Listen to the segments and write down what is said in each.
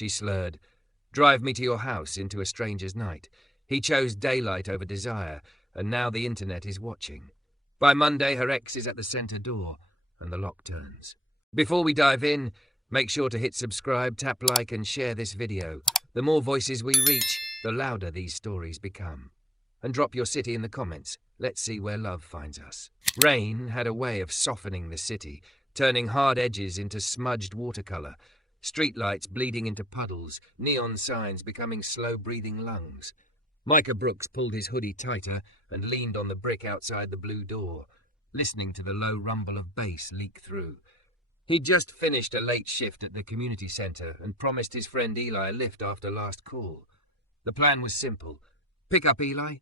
she slurred. Drive me to your house into a stranger's night. He chose daylight over desire, and now the internet is watching. By Monday, her ex is at the centre door, and the lock turns. Before we dive in, make sure to hit subscribe, tap like, and share this video. The more voices we reach, the louder these stories become. And drop your city in the comments. Let's see where love finds us. Rain had a way of softening the city, turning hard edges into smudged watercolour, streetlights bleeding into puddles, neon signs becoming slow-breathing lungs. Micah Brooks pulled his hoodie tighter and leaned on the brick outside the blue door, listening to the low rumble of bass leak through. He'd just finished a late shift at the community centre and promised his friend Eli a lift after last call. The plan was simple. Pick up Eli,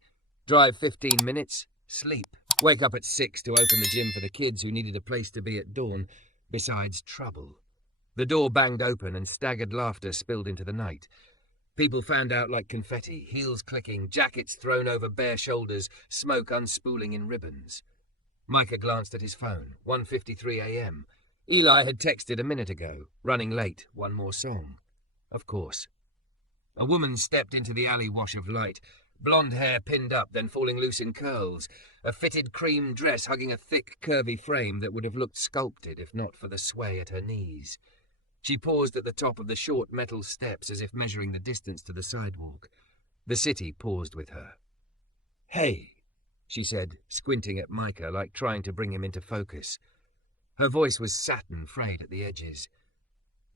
drive 15 minutes, sleep. Wake up at 6 to open the gym for the kids who needed a place to be at dawn, besides trouble. The door banged open and staggered laughter spilled into the night. People fanned out like confetti, heels clicking, jackets thrown over bare shoulders, smoke unspooling in ribbons. Micah glanced at his phone, 1:53 a.m. Eli had texted a minute ago, running late, one more song. Of course. A woman stepped into the alley wash of light, blonde hair pinned up, then falling loose in curls, a fitted cream dress hugging a thick, curvy frame that would have looked sculpted if not for the sway at her knees. She paused at the top of the short metal steps as if measuring the distance to the sidewalk. The city paused with her. "Hey," she said, squinting at Micah like trying to bring him into focus. Her voice was satin frayed at the edges.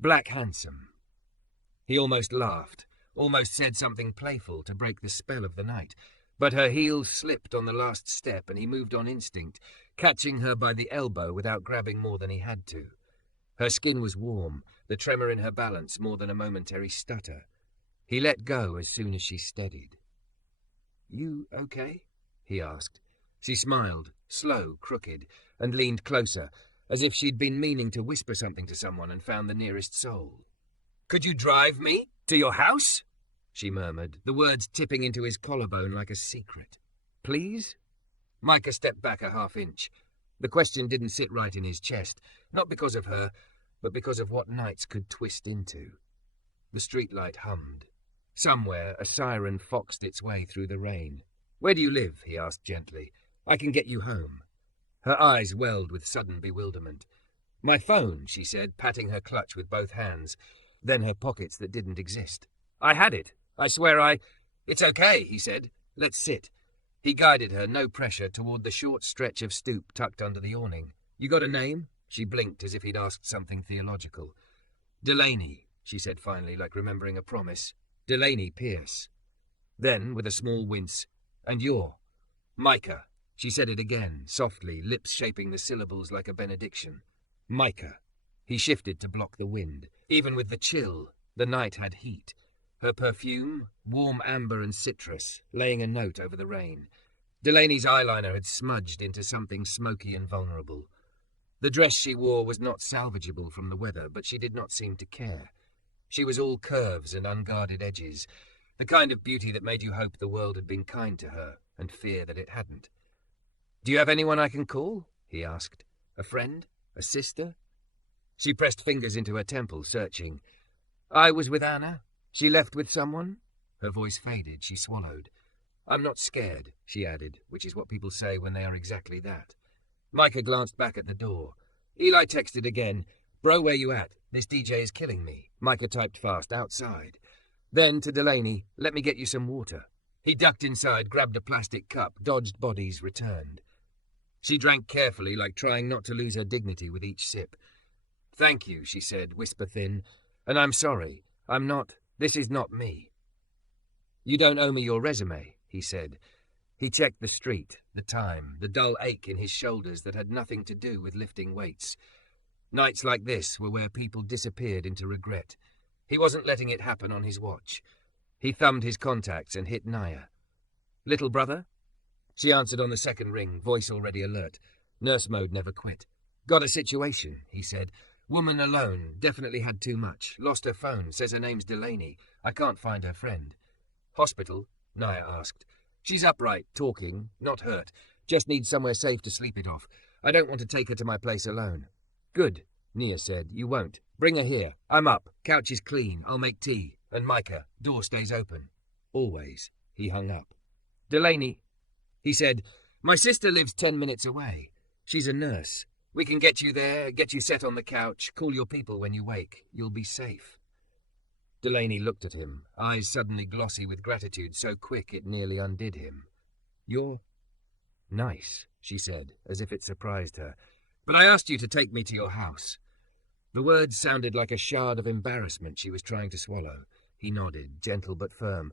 "Black handsome." He almost laughed, almost said something playful to break the spell of the night, but her heels slipped on the last step and he moved on instinct, catching her by the elbow without grabbing more than he had to. Her skin was warm, the tremor in her balance more than a momentary stutter. He let go as soon as she steadied. "You okay?" he asked. She smiled, slow, crooked, and leaned closer, as if she'd been meaning to whisper something to someone and found the nearest soul. "Could you drive me to your house?" she murmured, the words tipping into his collarbone like a secret. "Please?" Micah stepped back a half-inch. The question didn't sit right in his chest, not because of her, but because of what nights could twist into. The streetlight hummed. Somewhere, a siren foxed its way through the rain. "Where do you live?" he asked gently. "I can get you home." Her eyes welled with sudden bewilderment. "My phone," she said, patting her clutch with both hands, then her pockets that didn't exist. "I had it. I swear It's okay," he said. "Let's sit." He guided her, no pressure, toward the short stretch of stoop tucked under the awning. "You got a name?" She blinked as if he'd asked something theological. "Delaney," she said finally, like remembering a promise. "Delaney Pierce." Then, with a small wince, "And you're?" "Micah." She said it again, softly, lips shaping the syllables like a benediction. "Micah." He shifted to block the wind. Even with the chill, the night had heat. Her perfume, warm amber and citrus, laying a note over the rain. Delaney's eyeliner had smudged into something smoky and vulnerable. The dress she wore was not salvageable from the weather, but she did not seem to care. She was all curves and unguarded edges, the kind of beauty that made you hope the world had been kind to her and fear that it hadn't. "Do you have anyone I can call?" he asked. "A friend? A sister?" She pressed fingers into her temple, searching. "I was with Anna. She left with someone?" Her voice faded. She swallowed. "I'm not scared," she added, which is what people say when they are exactly that. Micah glanced back at the door. Eli texted again. "Bro, where you at? This DJ is killing me." Micah typed fast. "Outside." Then to Delaney, "Let me get you some water." He ducked inside, grabbed a plastic cup, dodged bodies, returned. She drank carefully, like trying not to lose her dignity with each sip. "Thank you," she said, whisper thin. "And I'm sorry. This is not me." "You don't owe me your resume," he said. He checked the street, the time, the dull ache in his shoulders that had nothing to do with lifting weights. Nights like this were where people disappeared into regret. He wasn't letting it happen on his watch. He thumbed his contacts and hit Naya. "Little brother?" She answered on the second ring, voice already alert. Nurse mode never quit. "Got a situation," he said. "Woman alone, definitely had too much. Lost her phone, says her name's Delaney. I can't find her friend." "Hospital?" Naya asked. "She's upright, talking, not hurt. Just needs somewhere safe to sleep it off. I don't want to take her to my place alone." "Good." Nia said. You won't. Bring her here. I'm up. Couch is clean. I'll make tea. And Micah, door stays open. Always. He hung up. Delaney, he said, my sister lives 10 minutes away. She's a nurse. We can get you there, get you set on the couch, call your people when you wake. You'll be safe. Delaney looked at him, eyes suddenly glossy with gratitude so quick it nearly undid him. You're nice, she said, as if it surprised her. But I asked you to take me to your house. The words sounded like a shard of embarrassment she was trying to swallow. He nodded, gentle but firm.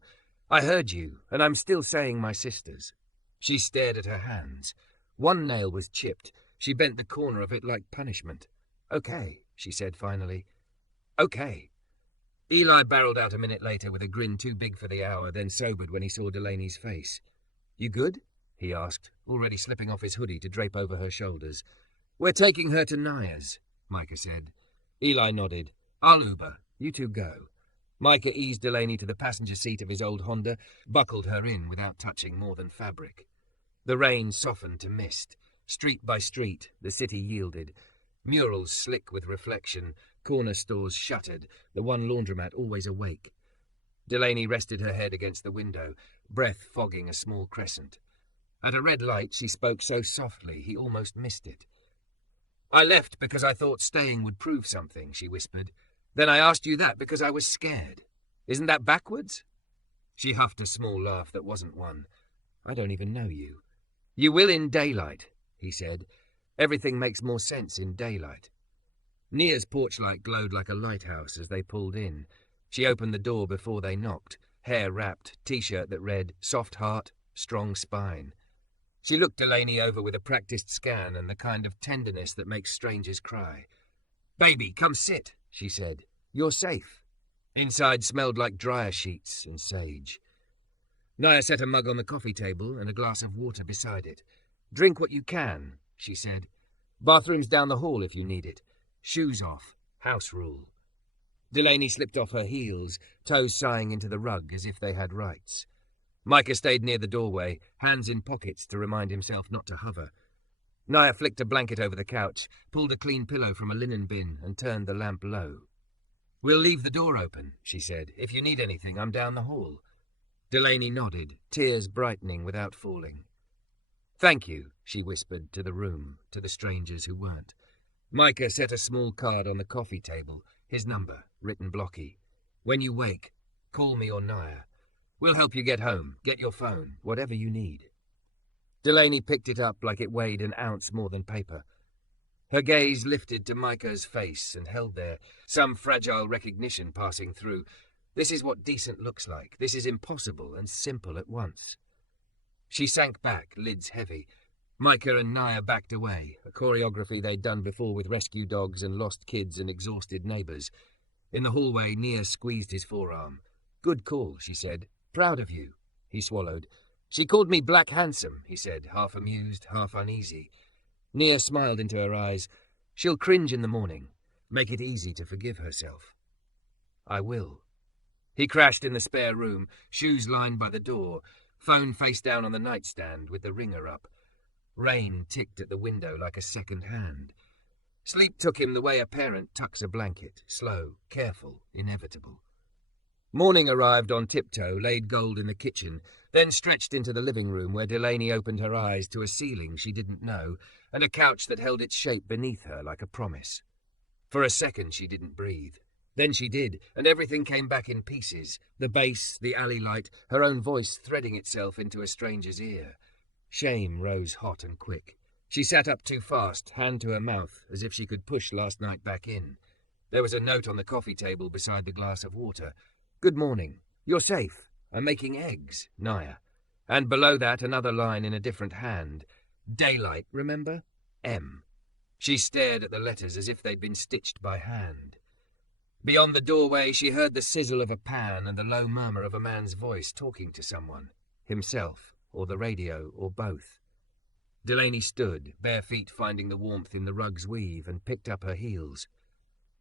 I heard you, and I'm still saying my sister's. She stared at her hands. One nail was chipped. She bent the corner of it like punishment. Okay, she said finally. Okay. Eli barreled out a minute later with a grin too big for the hour, then sobered when he saw Delaney's face. You good? He asked, already slipping off his hoodie to drape over her shoulders. We're taking her to Naya's, Micah said. Eli nodded. I'll Uber. You two go. Micah eased Delaney to the passenger seat of his old Honda, buckled her in without touching more than fabric. The rain softened to mist. Street by street, the city yielded. Murals slick with reflection, corner stores shuttered, the one laundromat always awake. Delaney rested her head against the window, breath fogging a small crescent. At a red light, she spoke so softly he almost missed it. I left because I thought staying would prove something, she whispered. Then I asked you that because I was scared. Isn't that backwards? She huffed a small laugh that wasn't one. I don't even know you. You will in daylight, he said. Everything makes more sense in daylight. Nia's porch light glowed like a lighthouse as they pulled in. She opened the door before they knocked, hair wrapped, T-shirt that read, soft heart, strong spine. She looked Delaney over with a practiced scan and the kind of tenderness that makes strangers cry. Baby, come sit, she said. You're safe. Inside smelled like dryer sheets and sage. Nia set a mug on the coffee table and a glass of water beside it. Drink what you can, she said. Bathroom's down the hall if you need it. Shoes off. House rule. Delaney slipped off her heels, toes sighing into the rug as if they had rights. Micah stayed near the doorway, hands in pockets to remind himself not to hover. Nia flicked a blanket over the couch, pulled a clean pillow from a linen bin and turned the lamp low. We'll leave the door open, she said. If you need anything, I'm down the hall. Delaney nodded, tears brightening without falling. Thank you, she whispered to the room, to the strangers who weren't. Micah set a small card on the coffee table, his number, written blocky. When you wake, call me or Nia. We'll help you get home, get your phone, whatever you need. Delaney picked it up like it weighed an ounce more than paper. Her gaze lifted to Micah's face and held there, some fragile recognition passing through. This is what decent looks like. This is impossible and simple at once. She sank back, lids heavy. Micah and Nia backed away, a choreography they'd done before with rescue dogs and lost kids and exhausted neighbours. In the hallway, Nia squeezed his forearm. Good call, she said. Proud of you. He swallowed. She called me Black Handsome, he said, half amused, half uneasy. Nia smiled into her eyes. She'll cringe in the morning. Make it easy to forgive herself. I will. He crashed in the spare room, shoes lined by the door, phone face down on the nightstand with the ringer up. Rain ticked at the window like a second hand. Sleep took him the way a parent tucks a blanket, slow, careful, inevitable. Morning arrived on tiptoe, laid gold in the kitchen, then stretched into the living room where Delaney opened her eyes to a ceiling she didn't know and a couch that held its shape beneath her like a promise. For a second she didn't breathe. Then she did, and everything came back in pieces, the bass, the alley light, her own voice threading itself into a stranger's ear. Shame rose hot and quick. She sat up too fast, hand to her mouth, as if she could push last night back in. There was a note on the coffee table beside the glass of water. Good morning. You're safe. I'm making eggs, Nia. And below that another line in a different hand. Daylight, remember? M. She stared at the letters as if they'd been stitched by hand. Beyond the doorway she heard the sizzle of a pan and the low murmur of a man's voice talking to someone. Himself, or the radio, or both. Delaney stood, bare feet finding the warmth in the rug's weave, and picked up her heels.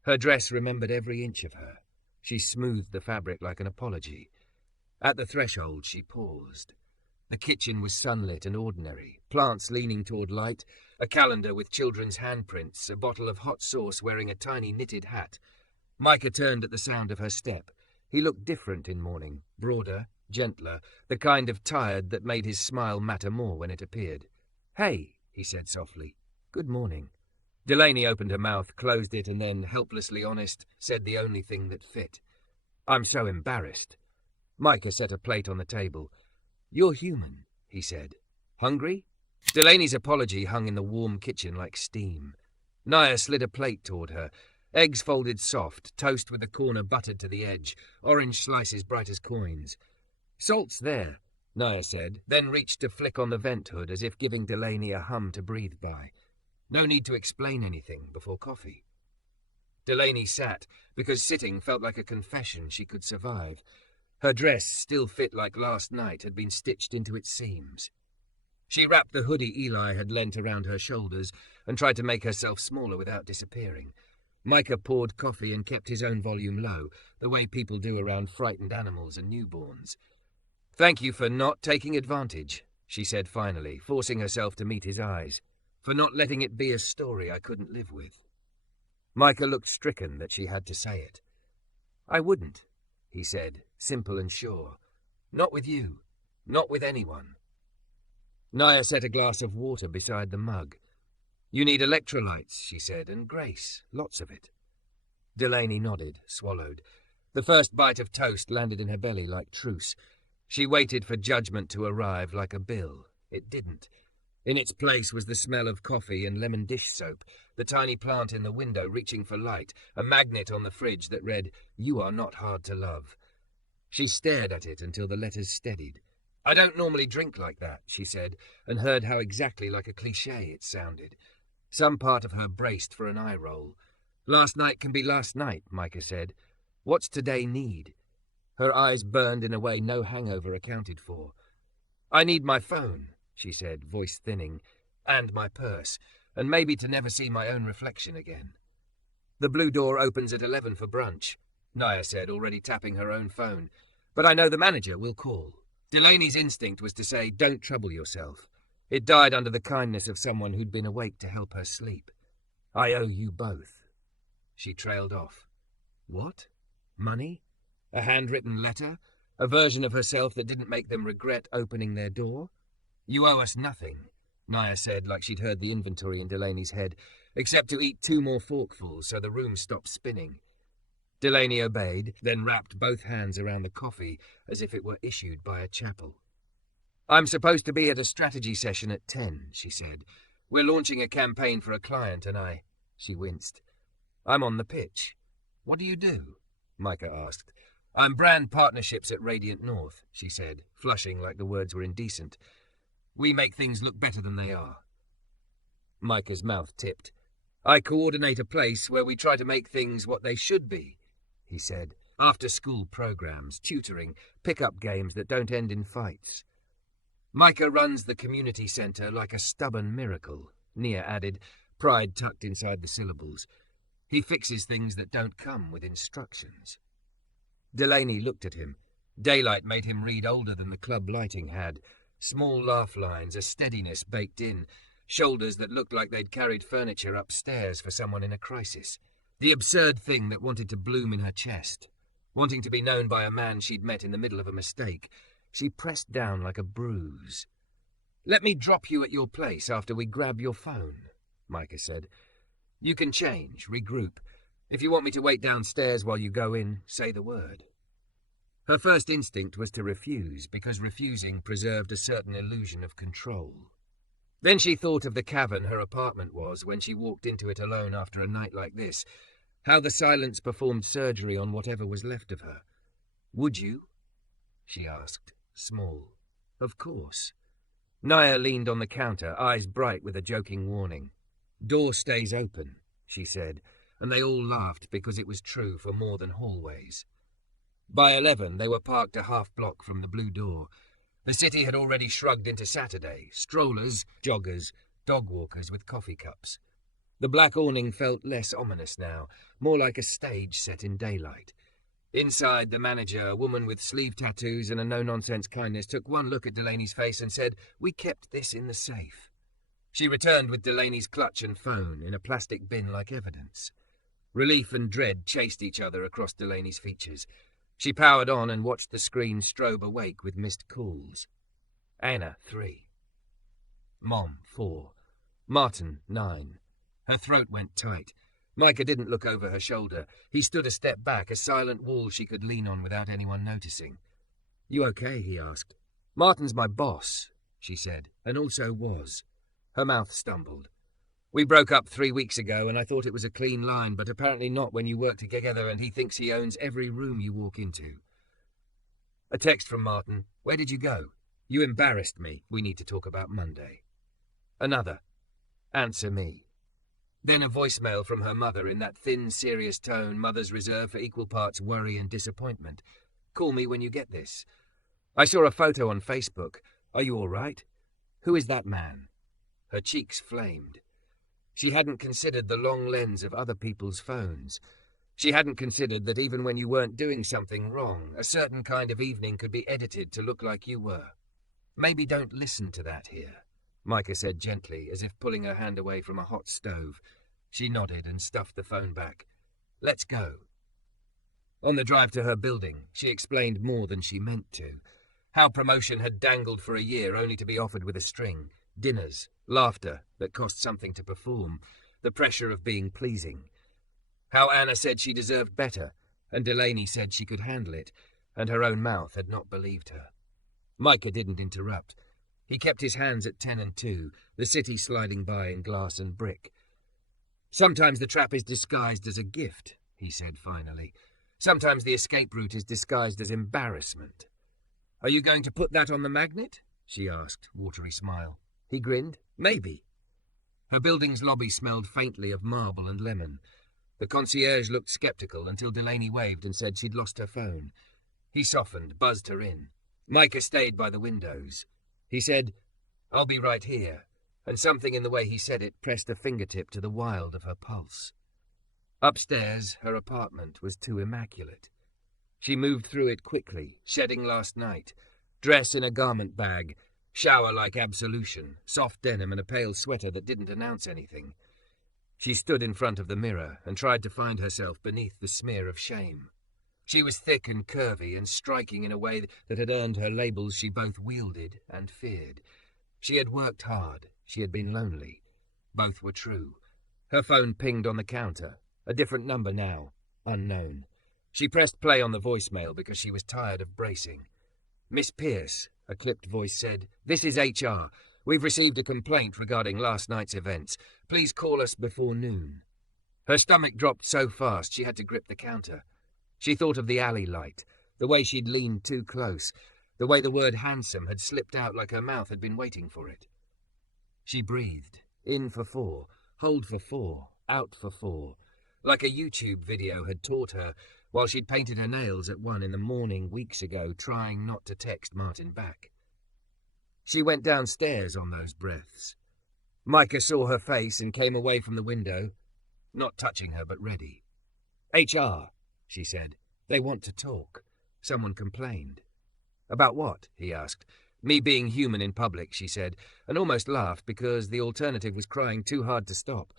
Her dress remembered every inch of her. She smoothed the fabric like an apology. At the threshold she paused. The kitchen was sunlit and ordinary, plants leaning toward light, a calendar with children's handprints, a bottle of hot sauce wearing a tiny knitted hat. Micah turned at the sound of her step. He looked different in morning, broader, gentler, the kind of tired that made his smile matter more when it appeared. "Hey," he said softly. "Good morning." Delaney opened her mouth, closed it, and then, helplessly honest, said the only thing that fit. "I'm so embarrassed." Micah set a plate on the table. "You're human," he said. "Hungry?" Delaney's apology hung in the warm kitchen like steam. Naya slid a plate toward her. Eggs folded soft, toast with the corner buttered to the edge, orange slices bright as coins. "Salt's there," Naya said, then reached to flick on the vent hood as if giving Delaney a hum to breathe by. No need to explain anything before coffee. Delaney sat, because sitting felt like a confession she could survive. Her dress, still fit like last night, had been stitched into its seams. She wrapped the hoodie Eli had lent around her shoulders and tried to make herself smaller without disappearing. Micah poured coffee and kept his own volume low, the way people do around frightened animals and newborns. "Thank you for not taking advantage," she said finally, forcing herself to meet his eyes. "For not letting it be a story I couldn't live with." Micah looked stricken that she had to say it. "I wouldn't," he said, simple and sure. "Not with you. Not with anyone." Naya set a glass of water beside the mug. "You need electrolytes," she said, "and grace. Lots of it." Delaney nodded, swallowed. The first bite of toast landed in her belly like truce. She waited for judgment to arrive like a bill. It didn't. In its place was the smell of coffee and lemon dish soap, the tiny plant in the window reaching for light, a magnet on the fridge that read, "You are not hard to love." She stared at it until the letters steadied. "I don't normally drink like that," she said, and heard how exactly like a cliché it sounded. Some part of her braced for an eye roll. "Last night can be last night," Micah said. "What's today need?" Her eyes burned in a way no hangover accounted for. "I need my phone," she said, voice thinning, "and my purse, and maybe to never see my own reflection again." "The blue door opens at 11 for brunch," Naya said, already tapping her own phone. "But I know the manager will call." Delaney's instinct was to say, "Don't trouble yourself." It died under the kindness of someone who'd been awake to help her sleep. "I owe you both." She trailed off. What? Money? A handwritten letter? A version of herself that didn't make them regret opening their door? "You owe us nothing," Naya said, like she'd heard the inventory in Delaney's head, "except to eat 2 more forkfuls so the room stopped spinning." Delaney obeyed, then wrapped both hands around the coffee as if it were issued by a chapel. "I'm supposed to be at a strategy session at 10, she said. "We're launching a campaign for a client and She winced. "I'm on the pitch." "What do you do?" Micah asked. "I'm brand partnerships at Radiant North," she said, flushing like the words were indecent. "We make things look better than they are." Micah's mouth tipped. "I coordinate a place where we try to make things what they should be," he said. "After-school programs, tutoring, pick-up games that don't end in fights." "Micah runs the community centre like a stubborn miracle," Nia added, pride tucked inside the syllables. "He fixes things that don't come with instructions." Delaney looked at him. Daylight made him read older than the club lighting had. Small laugh lines, a steadiness baked in, shoulders that looked like they'd carried furniture upstairs for someone in a crisis. The absurd thing that wanted to bloom in her chest. Wanting to be known by a man she'd met in the middle of a mistake. She pressed down like a bruise. "Let me drop you at your place after we grab your phone," Micah said. "You can change, regroup. If you want me to wait downstairs while you go in, say the word." Her first instinct was to refuse, because refusing preserved a certain illusion of control. Then she thought of the cavern her apartment was when she walked into it alone after a night like this, how the silence performed surgery on whatever was left of her. "Would you?" she asked, small. "Of course." Naya leaned on the counter, eyes bright with a joking warning. "Door stays open," she said, and they all laughed because it was true for more than hallways. By 11, they were parked a half-block from the blue door. The city had already shrugged into Saturday, strollers, joggers, dog walkers with coffee cups. The black awning felt less ominous now, more like a stage set in daylight. Inside, the manager, a woman with sleeve tattoos and a no-nonsense kindness, took one look at Delaney's face and said, "We kept this in the safe." She returned with Delaney's clutch and phone in a plastic bin like evidence. Relief and dread chased each other across Delaney's features. She powered on and watched the screen strobe awake with missed calls. Anna, 3. Mom, 4. Martin, 9. Her throat went tight. Micah didn't look over her shoulder. He stood a step back, a silent wall she could lean on without anyone noticing. "You okay?" he asked. "Martin's my boss," she said, and also was. Her mouth stumbled. "We broke up 3 weeks ago, and I thought it was a clean line, but apparently not when you work together and he thinks he owns every room you walk into." A text from Martin. "Where did you go? You embarrassed me. We need to talk about Monday." Another. "Answer me." Then a voicemail from her mother in that thin, serious tone mothers reserve for equal parts worry and disappointment. "Call me when you get this. I saw a photo on Facebook. Are you all right? Who is that man?" Her cheeks flamed. She hadn't considered the long lens of other people's phones. She hadn't considered that even when you weren't doing something wrong, a certain kind of evening could be edited to look like you were. "Maybe don't listen to that here," Micah said gently, as if pulling her hand away from a hot stove. She nodded and stuffed the phone back. "Let's go." On the drive to her building, she explained more than she meant to. How promotion had dangled for a year only to be offered with a string. Dinners, laughter that cost something to perform, the pressure of being pleasing. How Anna said she deserved better, and Delaney said she could handle it, and her own mouth had not believed her. Micah didn't interrupt. He kept his hands at 10 and 2, the city sliding by in glass and brick. "Sometimes the trap is disguised as a gift," he said finally. "Sometimes the escape route is disguised as embarrassment." "Are you going to put that on the magnet?" she asked, watery smile. He grinned. "Maybe." Her building's lobby smelled faintly of marble and lemon. The concierge looked sceptical until Delaney waved and said she'd lost her phone. He softened, buzzed her in. Micah stayed by the windows. He said, "I'll be right here," and something in the way he said it pressed a fingertip to the wild of her pulse. Upstairs, her apartment was too immaculate. She moved through it quickly, shedding last night. Dress in a garment bag, shower-like absolution, soft denim and a pale sweater that didn't announce anything. She stood in front of the mirror and tried to find herself beneath the smear of shame. She was thick and curvy and striking in a way that had earned her labels she both wielded and feared. She had worked hard. She had been lonely. Both were true. Her phone pinged on the counter. A different number now. Unknown. She pressed play on the voicemail because she was tired of bracing. "Miss Pierce," a clipped voice said, "this is HR. We've received a complaint regarding last night's events. Please call us before noon." Her stomach dropped so fast she had to grip the counter. She thought of the alley light, the way she'd leaned too close, the way the word handsome had slipped out like her mouth had been waiting for it. She breathed. In for 4, hold for 4, out for 4, like a YouTube video had taught her while she'd painted her nails at 1 in the morning weeks ago, trying not to text Martin back. She went downstairs on those breaths. Micah saw her face and came away from the window, not touching her but ready. "HR," she said. "They want to talk." Someone complained. "About what?" he asked. "Me being human in public," she said, and almost laughed because the alternative was crying too hard to stop.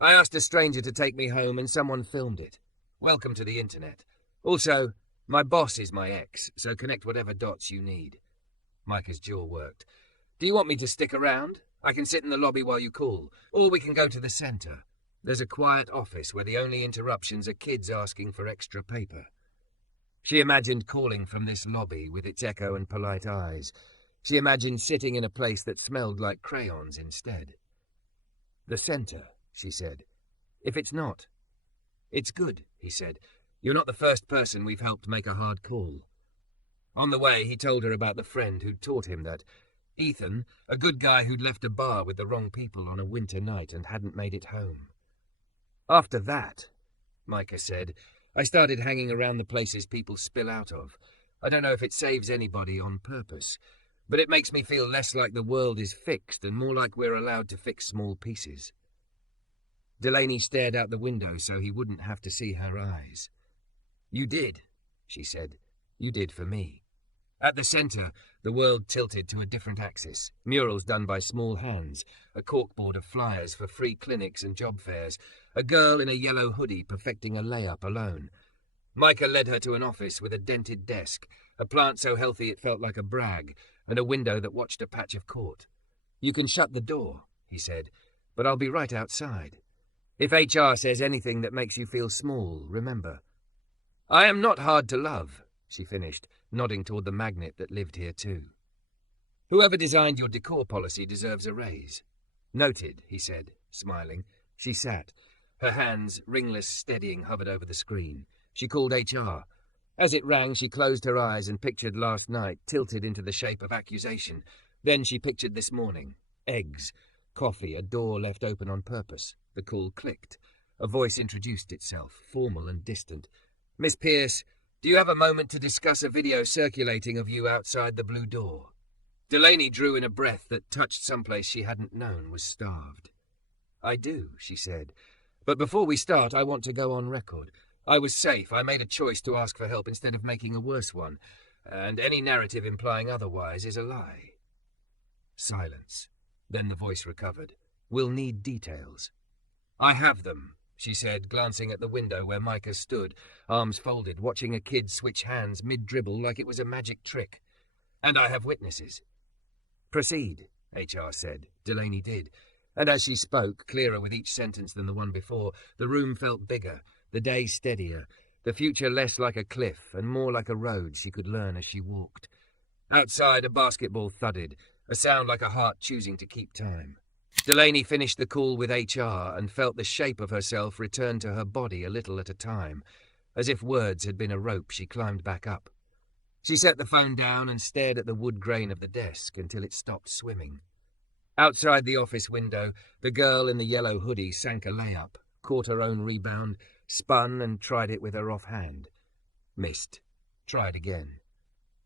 "I asked a stranger to take me home and someone filmed it. Welcome to the internet. Also, my boss is my ex, so connect whatever dots you need." Micah's jaw worked. "Do you want me to stick around? I can sit in the lobby while you call, or we can go to the centre. There's a quiet office where the only interruptions are kids asking for extra paper." She imagined calling from this lobby with its echo and polite eyes. She imagined sitting in a place that smelled like crayons instead. "The centre," she said. "If it's not." "It's good," he said. "You're not the first person we've helped make a hard call." On the way, he told her about the friend who'd taught him that. Ethan, a good guy who'd left a bar with the wrong people on a winter night and hadn't made it home. "After that," Micah said, "I started hanging around the places people spill out of. I don't know if it saves anybody on purpose, but it makes me feel less like the world is fixed and more like we're allowed to fix small pieces." Delaney stared out the window so he wouldn't have to see her eyes. "You did," she said. You did for me. At the centre, the world tilted to a different axis. Murals done by small hands, a corkboard of flyers for free clinics and job fairs, a girl in a yellow hoodie perfecting a layup alone. Micah led her to an office with a dented desk, a plant so healthy it felt like a brag, and a window that watched a patch of court. You can shut the door, he said, but I'll be right outside. If HR says anything that makes you feel small, remember. I am not hard to love, she finished, nodding toward the magnet that lived here too. Whoever designed your decor policy deserves a raise. Noted, he said, smiling. She sat. Her hands, ringless, steadying, hovered over the screen. She called HR. As it rang, she closed her eyes and pictured last night, tilted into the shape of accusation. Then she pictured this morning. Eggs, coffee, a door left open on purpose. The call clicked. A voice introduced itself, formal and distant. Miss Pierce, do you have a moment to discuss a video circulating of you outside the blue door? Delaney drew in a breath that touched someplace she hadn't known was starved. I do, she said. But before we start, I want to go on record. I was safe. I made a choice to ask for help instead of making a worse one. And any narrative implying otherwise is a lie. Silence. Then the voice recovered. We'll need details. I have them, she said, glancing at the window where Micah stood, arms folded, watching a kid switch hands mid-dribble like it was a magic trick. And I have witnesses. Proceed, HR said. Delaney did. And as she spoke, clearer with each sentence than the one before, the room felt bigger, the day steadier, the future less like a cliff and more like a road she could learn as she walked. Outside, a basketball thudded, a sound like a heart choosing to keep time. Delaney finished the call with HR and felt the shape of herself return to her body a little at a time. As if words had been a rope, she climbed back up. She set the phone down and stared at the wood grain of the desk until it stopped swimming. Outside the office window, the girl in the yellow hoodie sank a layup, caught her own rebound, spun and tried it with her offhand. Missed. Tried again.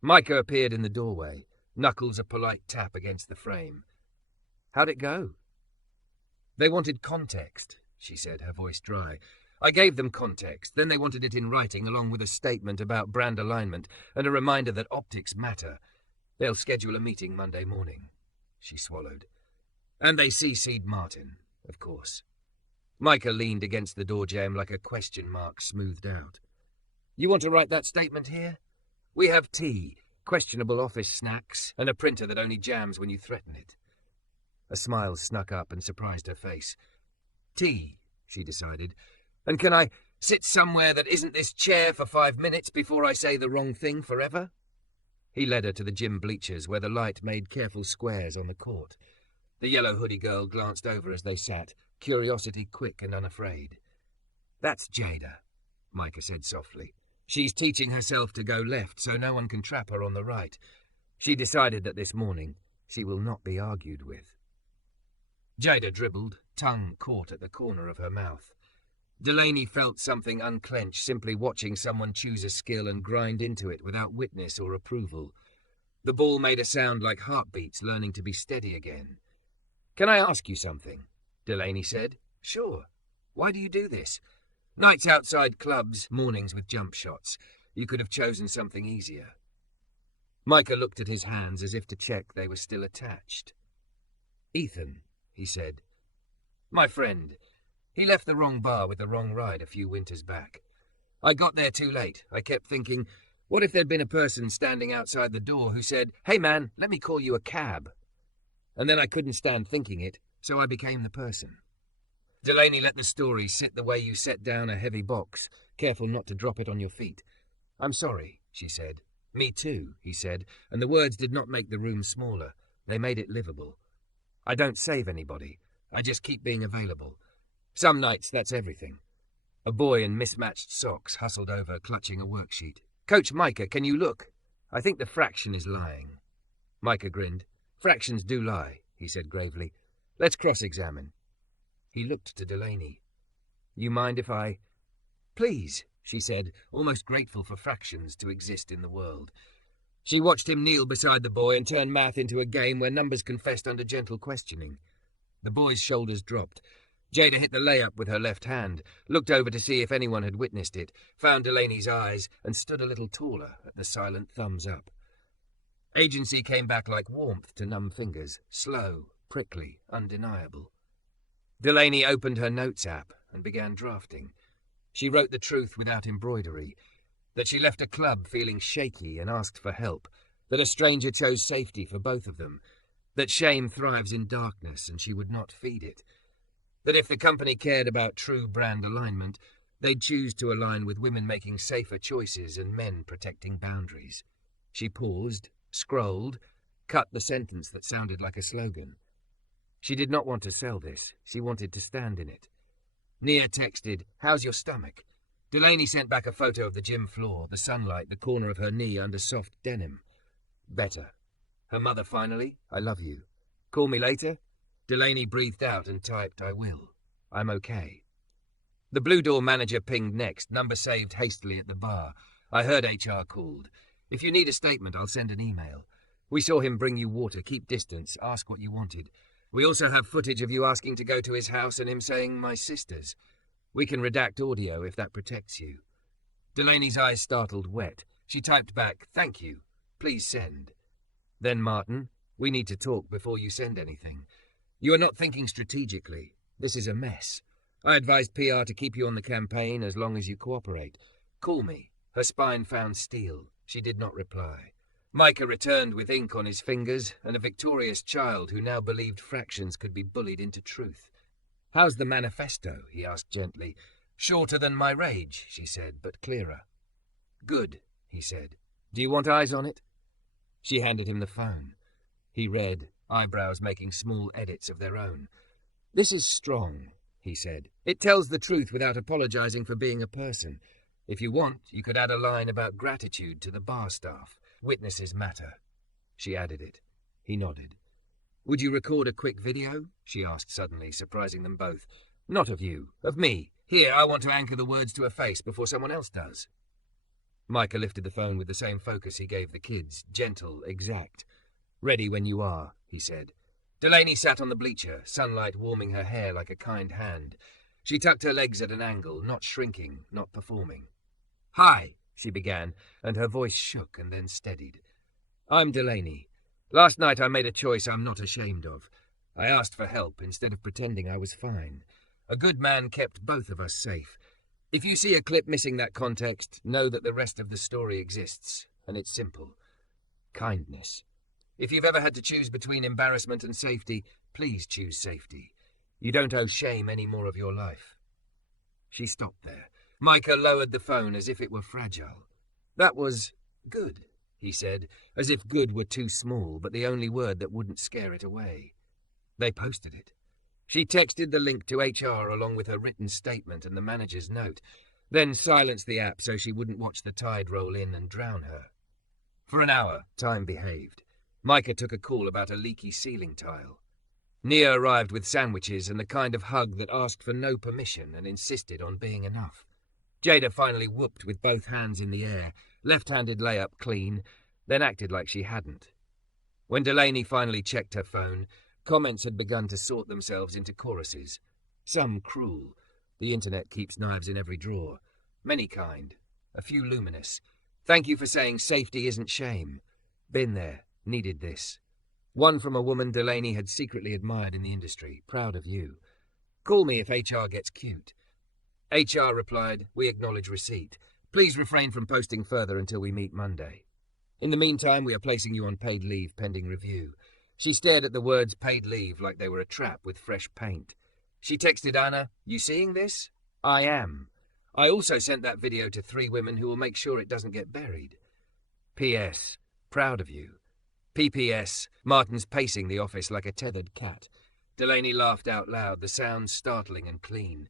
Micah appeared in the doorway, knuckles a polite tap against the frame. How'd it go? They wanted context, she said, her voice dry. I gave them context, then they wanted it in writing along with a statement about brand alignment and a reminder that optics matter. They'll schedule a meeting Monday morning. She swallowed. And they CC'd Martin, of course. Micah leaned against the door jamb like a question mark smoothed out. You want to write that statement here? We have tea, questionable office snacks, and a printer that only jams when you threaten it. A smile snuck up and surprised her face. Tea, she decided. And can I sit somewhere that isn't this chair for 5 minutes before I say the wrong thing forever? He led her to the gym bleachers where the light made careful squares on the court. The yellow hoodie girl glanced over as they sat, curiosity quick and unafraid. That's Jada, Micah said softly. She's teaching herself to go left so no one can trap her on the right. She decided that this morning she will not be argued with. Jada dribbled, tongue caught at the corner of her mouth. Delaney felt something unclench simply watching someone choose a skill and grind into it without witness or approval. The ball made a sound like heartbeats learning to be steady again. Can I ask you something? Delaney said. Sure. Why do you do this? Nights outside clubs, mornings with jump shots. You could have chosen something easier. Micah looked at his hands as if to check they were still attached. Ethan, he said. My friend. He left the wrong bar with the wrong ride a few winters back. I got there too late. I kept thinking, what if there'd been a person standing outside the door who said, hey man, let me call you a cab? And then I couldn't stand thinking it, so I became the person. Delaney let the story sit the way you set down a heavy box, careful not to drop it on your feet. I'm sorry, she said. Me too, he said, and the words did not make the room smaller. They made it livable. I don't save anybody. I just keep being available. Some nights, that's everything. A boy in mismatched socks hustled over, clutching a worksheet. Coach Micah, can you look? I think the fraction is lying. Micah grinned. Fractions do lie, he said gravely. Let's cross-examine. He looked to Delaney. You mind if I... Please, she said, almost grateful for fractions to exist in the world. She watched him kneel beside the boy and turn math into a game where numbers confessed under gentle questioning. The boy's shoulders dropped. Jada hit the layup with her left hand, looked over to see if anyone had witnessed it, found Delaney's eyes, and stood a little taller at the silent thumbs up. Agency came back like warmth to numb fingers, slow, prickly, undeniable. Delaney opened her notes app and began drafting. She wrote the truth without embroidery, that she left a club feeling shaky and asked for help, that a stranger chose safety for both of them, that shame thrives in darkness and she would not feed it, that if the company cared about true brand alignment, they'd choose to align with women making safer choices and men protecting boundaries. She paused, scrolled, cut the sentence that sounded like a slogan. She did not want to sell this. She wanted to stand in it. Nia texted, "How's your stomach?" Delaney sent back a photo of the gym floor, the sunlight, the corner of her knee under soft denim. Better. Her mother finally, "I love you. Call me later?" Delaney breathed out and typed, "I will. I'm okay." The Blue Door manager pinged next, number saved hastily at the bar. "I heard HR called. If you need a statement, I'll send an email. We saw him bring you water. Keep distance. Ask what you wanted. We also have footage of you asking to go to his house and him saying, 'My sisters.' We can redact audio if that protects you." Delaney's eyes startled wet. She typed back, "Thank you. Please send." Then Martin, "We need to talk before you send anything. You are not thinking strategically. This is a mess. I advised PR to keep you on the campaign as long as you cooperate. Call me." Her spine found steel. She did not reply. Micah returned with ink on his fingers and a victorious child who now believed fractions could be bullied into truth. "How's the manifesto?" he asked gently. "Shorter than my rage," she said, but clearer. "Good," he said. "Do you want eyes on it?" She handed him the phone. He read, eyebrows making small edits of their own. "This is strong," he said. "It tells the truth without apologizing for being a person. If you want, you could add a line about gratitude to the bar staff. Witnesses matter." She added it. He nodded. "Would you record a quick video?" she asked suddenly, surprising them both. "Not of you, of me. Here, I want to anchor the words to a face before someone else does." Micah lifted the phone with the same focus he gave the kids, gentle, exact. "Ready when you are," he said. Delaney sat on the bleacher, sunlight warming her hair like a kind hand. She tucked her legs at an angle, not shrinking, not performing. "Hi," she began, and her voice shook and then steadied. "I'm Delaney. Last night I made a choice I'm not ashamed of. I asked for help instead of pretending I was fine. A good man kept both of us safe. If you see a clip missing that context, know that the rest of the story exists, and it's simple. Kindness. If you've ever had to choose between embarrassment and safety, please choose safety. You don't owe shame any more of your life." She stopped there. Micah lowered the phone as if it were fragile. "That was good," he said, as if good were too small, but the only word that wouldn't scare it away. They posted it. She texted the link to HR along with her written statement and the manager's note, then silenced the app so she wouldn't watch the tide roll in and drown her. For an hour, time behaved. Micah took a call about a leaky ceiling tile. Nia arrived with sandwiches and the kind of hug that asked for no permission and insisted on being enough. Jada finally whooped with both hands in the air, left-handed layup clean, then acted like she hadn't. When Delaney finally checked her phone, comments had begun to sort themselves into choruses. Some cruel. The internet keeps knives in every drawer. Many kind. A few luminous. "Thank you for saying safety isn't shame. Been there. Needed this." One from a woman Delaney had secretly admired in the industry. "Proud of you. Call me if HR gets cute." HR replied, "We acknowledge receipt. Please refrain from posting further until we meet Monday. In the meantime, we are placing you on paid leave pending review." She stared at the words paid leave like they were a trap with fresh paint. She texted Anna, "You seeing this?" "I am. I also sent that video to 3 women who will make sure it doesn't get buried. P.S. Proud of you. P.P.S. Martin's pacing the office like a tethered cat." Delaney laughed out loud, the sound startling and clean.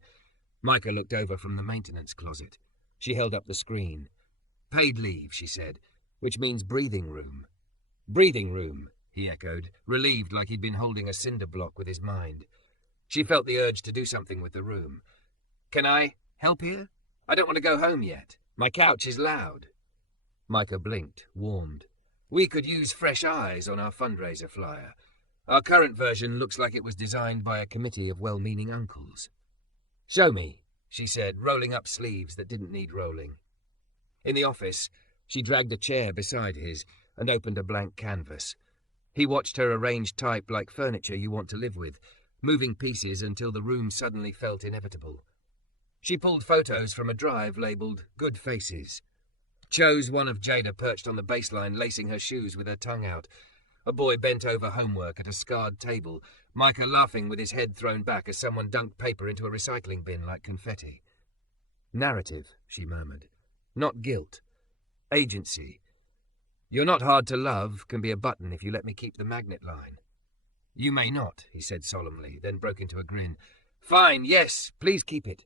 Micah looked over from the maintenance closet. She held up the screen. "Paid leave," she said, "which means breathing room." "Breathing room," he echoed, relieved like he'd been holding a cinder block with his mind. She felt the urge to do something with the room. "Can I help here? I don't want to go home yet. My couch is loud." Micah blinked, warmed. "We could use fresh eyes on our fundraiser flyer. Our current version looks like it was designed by a committee of well-meaning uncles. Show me, she said, rolling up sleeves that didn't need rolling. In the office, she dragged a chair beside his and opened a blank canvas. He watched her arrange type like furniture you want to live with, moving pieces until the room suddenly felt inevitable. She pulled photos from a drive labelled Good Faces. Chose one of Jada perched on the baseline, lacing her shoes with her tongue out. A boy bent over homework at a scarred table, Micah laughing with his head thrown back as someone dunked paper into a recycling bin like confetti. Narrative, she murmured. Not guilt. Agency. You're not hard to love can be a button if you let me keep the magnet line. You may not, he said solemnly, then broke into a grin. Fine, yes, please keep it.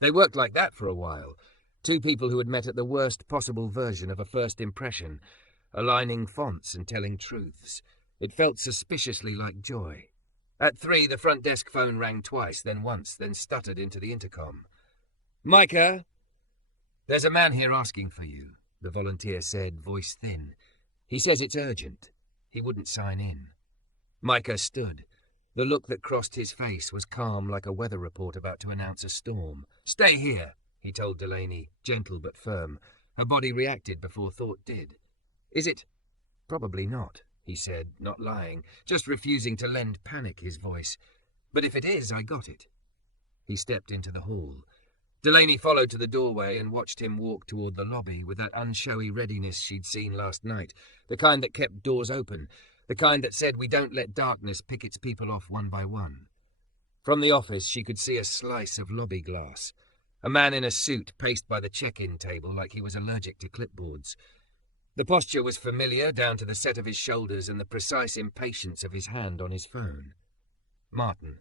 They worked like that for a while. Two people who had met at the worst possible version of a first impression, aligning fonts and telling truths. It felt suspiciously like joy. At 3, the front desk phone rang twice, then once, then stuttered into the intercom. Micah, there's a man here asking for you, the volunteer said, voice thin. He says it's urgent. He wouldn't sign in. Micah stood. The look that crossed his face was calm like a weather report about to announce a storm. Stay here, he told Delaney, gentle but firm. Her body reacted before thought did. Is it? Probably not, he said, not lying, just refusing to lend panic his voice. But if it is, I got it. He stepped into the hall. Delaney followed to the doorway and watched him walk toward the lobby with that unshowy readiness she'd seen last night, the kind that kept doors open, the kind that said we don't let darkness pick its people off one by one. From the office she could see a slice of lobby glass, a man in a suit paced by the check-in table like he was allergic to clipboards. The posture was familiar down to the set of his shoulders and the precise impatience of his hand on his phone. Martin.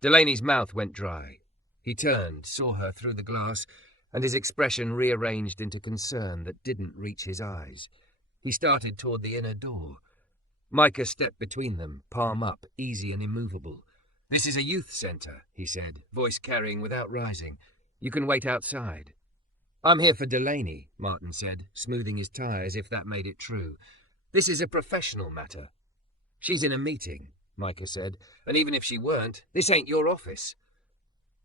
Delaney's mouth went dry. He turned, saw her through the glass, and his expression rearranged into concern that didn't reach his eyes. He started toward the inner door. Micah stepped between them, palm up, easy and immovable. This is a youth centre, he said, voice carrying without rising. You can wait outside. I'm here for Delaney, Martin said, smoothing his tie as if that made it true. This is a professional matter. She's in a meeting, Micah said, and even if she weren't, this ain't your office.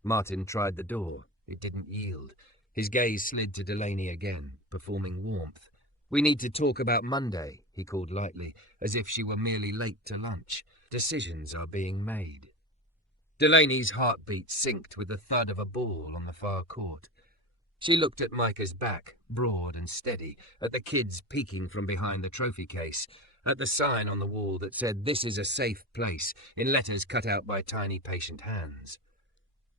Martin tried the door. It didn't yield. His gaze slid to Delaney again, performing warmth. We need to talk about Monday, he called lightly, as if she were merely late to lunch. Decisions are being made. Delaney's heartbeat synced with the thud of a ball on the far court. She looked at Micah's back, broad and steady, at the kids peeking from behind the trophy case, at the sign on the wall that said, "This is a safe place," in letters cut out by tiny patient hands.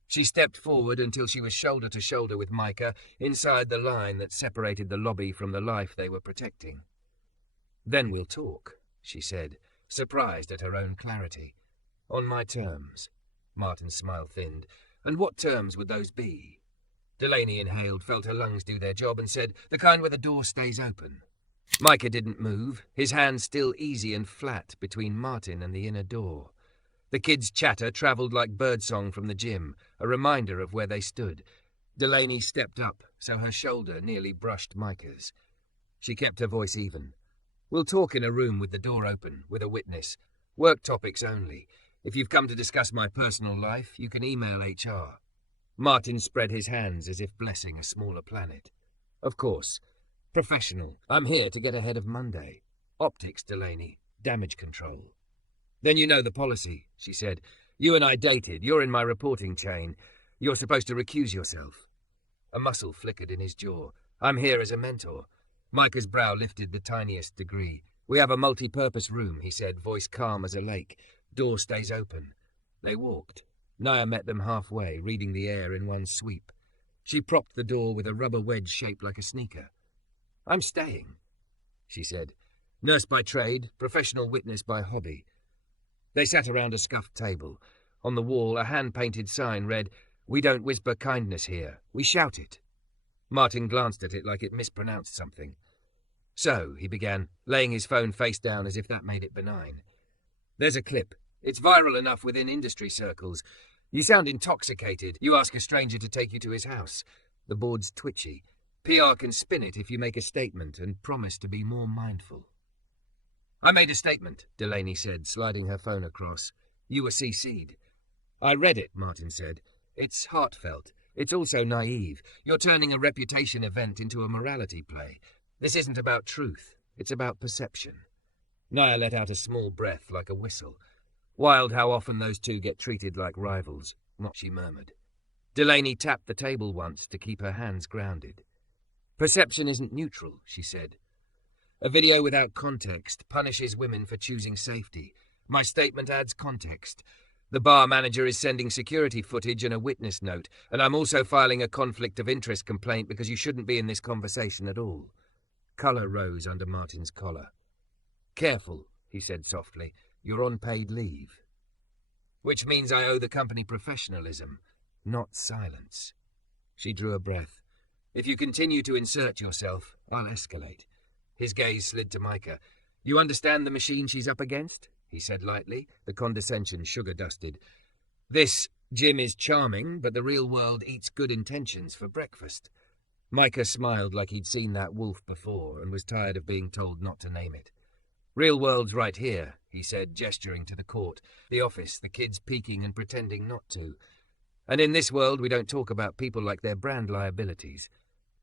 She stepped forward until she was shoulder to shoulder with Micah, inside the line that separated the lobby from the life they were protecting. "Then we'll talk," she said, surprised at her own clarity. "On my terms." Martin's smile thinned. "And what terms would those be?" Delaney inhaled, felt her lungs do their job, and said, "The kind where the door stays open." Micah didn't move, his hand still easy and flat between Martin and the inner door. The kids' chatter travelled like birdsong from the gym, a reminder of where they stood. Delaney stepped up, so her shoulder nearly brushed Micah's. She kept her voice even. "We'll talk in a room with the door open, with a witness. Work topics only. If you've come to discuss my personal life, you can email HR. Martin spread his hands as if blessing a smaller planet. "Of course. Professional. I'm here to get ahead of Monday. Optics, Delaney. Damage control." "Then you know the policy," she said. "You and I dated. You're in my reporting chain. You're supposed to recuse yourself." A muscle flickered in his jaw. "I'm here as a mentor." Micah's brow lifted the tiniest degree. "We have a multi-purpose room," he said, voice calm as a lake. "Door stays open." They walked. Naya met them halfway, reading the air in one sweep. She propped the door with a rubber wedge shaped like a sneaker. "I'm staying," she said. Nurse by trade, professional witness by hobby. They sat around a scuffed table. On the wall, a hand-painted sign read, "We don't whisper kindness here. We shout it." Martin glanced at it like it mispronounced something. "So," he began, laying his phone face down as if that made it benign. "There's a clip. It's viral enough within industry circles. You sound intoxicated. You ask a stranger to take you to his house. The board's twitchy. PR can spin it if you make a statement and promise to be more mindful." I made a statement, Delaney said, sliding her phone across. You were CC'd. I read it, Martin said. It's heartfelt. It's also naive. You're turning a reputation event into a morality play. This isn't about truth. It's about perception. Nia let out a small breath like a whistle. Wild how often those two get treated like rivals, what she murmured. Delaney tapped the table once to keep her hands grounded. Perception isn't neutral, she said. A video without context punishes women for choosing safety. My statement adds context. The bar manager is sending security footage and a witness note, and I'm also filing a conflict of interest complaint because you shouldn't be in this conversation at all. Colour rose under Martin's collar. Careful, he said softly. You're on paid leave. Which means I owe the company professionalism, not silence. She drew a breath. If you continue to insert yourself, I'll escalate. His gaze slid to Micah. You understand the machine she's up against? He said lightly, the condescension sugar-dusted. This Jim is charming, but the real world eats good intentions for breakfast. Micah smiled like he'd seen that wolf before and was tired of being told not to name it. Real world's right here, he said, gesturing to the court, the office, the kids peeking and pretending not to. And in this world we don't talk about people like their brand liabilities.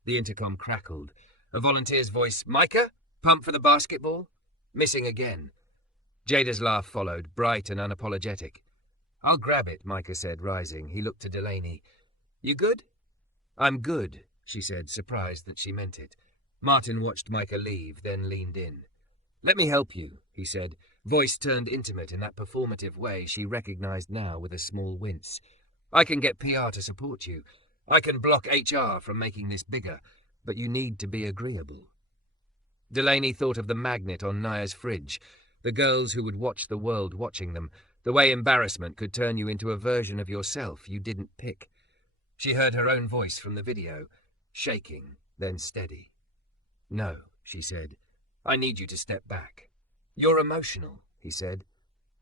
The intercom crackled. A volunteer's voice, Micah, pump for the basketball? Missing again. Jada's laugh followed, bright and unapologetic. I'll grab it, Micah said, rising. He looked to Delaney. You good? I'm good, she said, surprised that she meant it. Martin watched Micah leave, then leaned in. Let me help you, he said, voice turned intimate in that performative way she recognized now with a small wince. I can get PR to support you. I can block HR from making this bigger, but you need to be agreeable. Delaney thought of the magnet on Nia's fridge, the girls who would watch the world watching them, the way embarrassment could turn you into a version of yourself you didn't pick. She heard her own voice from the video, shaking, then steady. No, she said. I need you to step back. You're emotional, he said.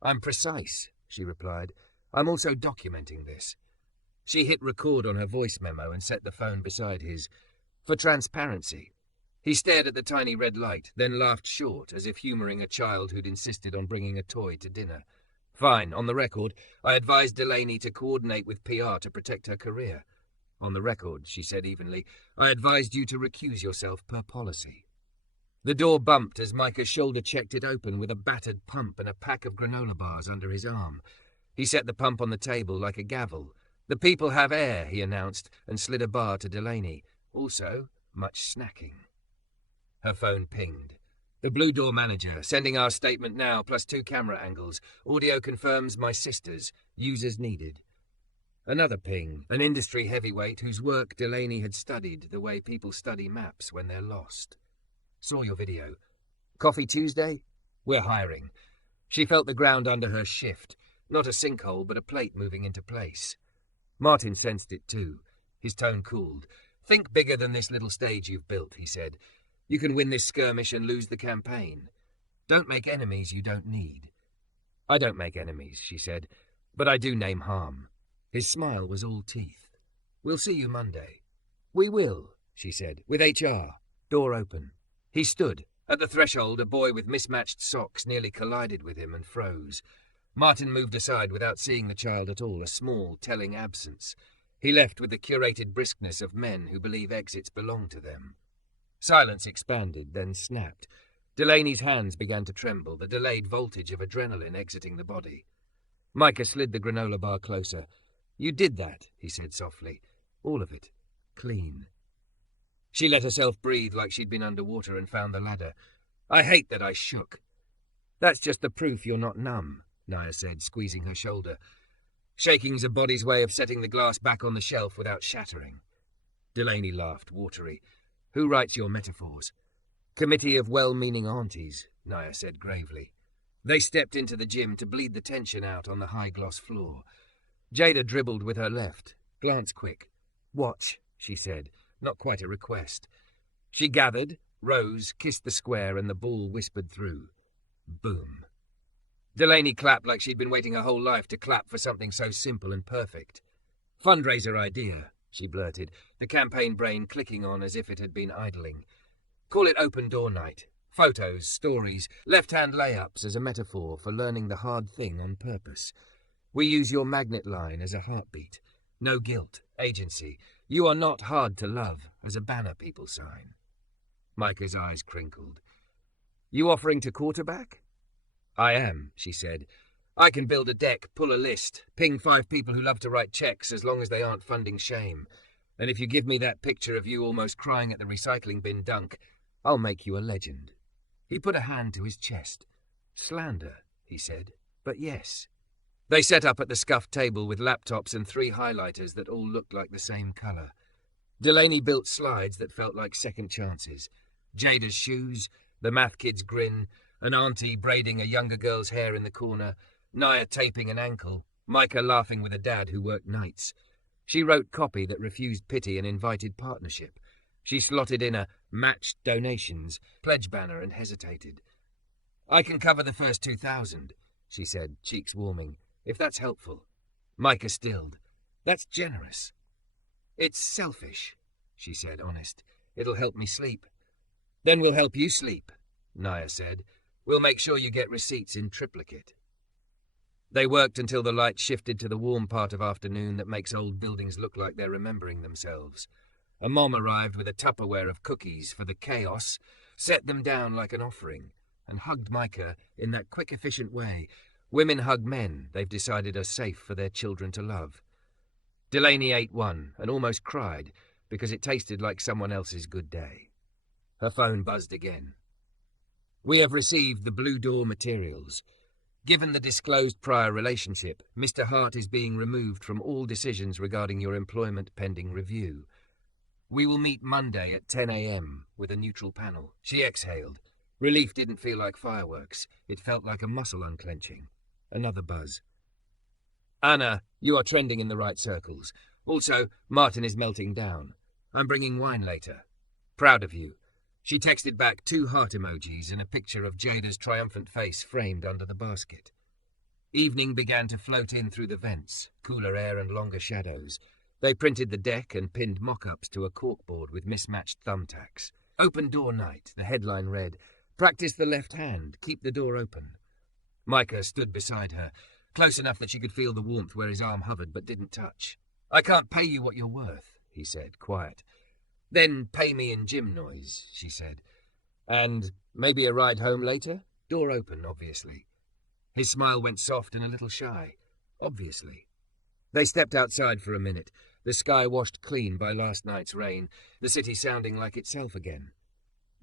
I'm precise, she replied. I'm also documenting this. She hit record on her voice memo and set the phone beside his. For transparency. He stared at the tiny red light, then laughed short, as if humouring a child who'd insisted on bringing a toy to dinner. Fine, on the record, I advised Delaney to coordinate with PR to protect her career. On the record, she said evenly, I advised you to recuse yourself per policy. The door bumped as Micah's shoulder checked it open with a battered pump and a pack of granola bars under his arm. He set the pump on the table like a gavel. The people have air, he announced, and slid a bar to Delaney. Also, much snacking. Her phone pinged. The Blue Door manager, sending our statement now, plus 2 camera angles. Audio confirms my sisters. Users needed. Another ping, an industry heavyweight whose work Delaney had studied the way people study maps when they're lost. Saw your video. Coffee Tuesday? We're hiring. She felt the ground under her shift. Not a sinkhole, but a plate moving into place. Martin sensed it too. His tone cooled. Think bigger than this little stage you've built, he said. You can win this skirmish and lose the campaign. Don't make enemies you don't need. I don't make enemies, she said, but I do name harm. His smile was all teeth. We'll see you Monday. We will, she said, with HR. Door open. He stood. At the threshold, a boy with mismatched socks nearly collided with him and froze. Martin moved aside without seeing the child at all, a small, telling absence. He left with the curated briskness of men who believe exits belong to them. Silence expanded, then snapped. Delaney's hands began to tremble, the delayed voltage of adrenaline exiting the body. Micah slid the granola bar closer. You did that, he said softly. All of it. Clean. She let herself breathe like she'd been underwater and found the ladder. I hate that I shook. That's just the proof you're not numb, Nia said, squeezing her shoulder. Shaking's a body's way of setting the glass back on the shelf without shattering. Delaney laughed, watery. Who writes your metaphors? Committee of well-meaning aunties, Nia said gravely. They stepped into the gym to bleed the tension out on the high-gloss floor. Jada dribbled with her left. Glance quick. Watch, she said, not quite a request. She gathered, rose, kissed the square, and the ball whispered through. Boom. Delaney clapped like she'd been waiting her whole life to clap for something so simple and perfect. Fundraiser idea, she blurted, the campaign brain clicking on as if it had been idling. Call it open door night. Photos, stories, left-hand layups as a metaphor for learning the hard thing on purpose. We use your magnet line as a heartbeat. No guilt, agency. You are not hard to love as a banner people sign. Micah's eyes crinkled. You offering to quarterback? I am, she said. I can build a deck, pull a list, ping 5 people who love to write checks as long as they aren't funding shame. And if you give me that picture of you almost crying at the recycling bin dunk, I'll make you a legend. He put a hand to his chest. Slander, he said, but yes. They set up at the scuffed table with laptops and 3 highlighters that all looked like the same colour. Delaney built slides that felt like second chances. Jada's shoes, the math kid's grin, an auntie braiding a younger girl's hair in the corner, Naya taping an ankle, Micah laughing with a dad who worked nights. She wrote copy that refused pity and invited partnership. She slotted in a matched donations pledge banner and hesitated. I can cover the first 2,000, she said, cheeks warming, if that's helpful. Micah stilled. That's generous. It's selfish, she said, honest. It'll help me sleep. Then we'll help you sleep, Naya said. We'll make sure you get receipts in triplicate. They worked until the light shifted to the warm part of afternoon that makes old buildings look like they're remembering themselves. A mom arrived with a Tupperware of cookies for the chaos, set them down like an offering, and hugged Micah in that quick, efficient way women hug men they've decided are safe for their children to love. Delaney ate one and almost cried because it tasted like someone else's good day. Her phone buzzed again. We have received the Blue Door materials. Given the disclosed prior relationship, Mr. Hart is being removed from all decisions regarding your employment pending review. We will meet Monday at 10 a.m. with a neutral panel. She exhaled. Relief didn't feel like fireworks. It felt like a muscle unclenching. Another buzz. Anna, you are trending in the right circles. Also, Martin is melting down. I'm bringing wine later. Proud of you. She texted back 2 heart emojis and a picture of Jada's triumphant face framed under the basket. Evening began to float in through the vents, cooler air and longer shadows. They printed the deck and pinned mock-ups to a corkboard with mismatched thumbtacks. Open door night, the headline read, Practice the left hand, keep the door open. Micah stood beside her, close enough that she could feel the warmth where his arm hovered but didn't touch. I can't pay you what you're worth, he said, quiet. Then pay me in gym noise, she said. And maybe a ride home later? Door open, obviously. His smile went soft and a little shy. Obviously. They stepped outside for a minute, the sky washed clean by last night's rain, the city sounding like itself again.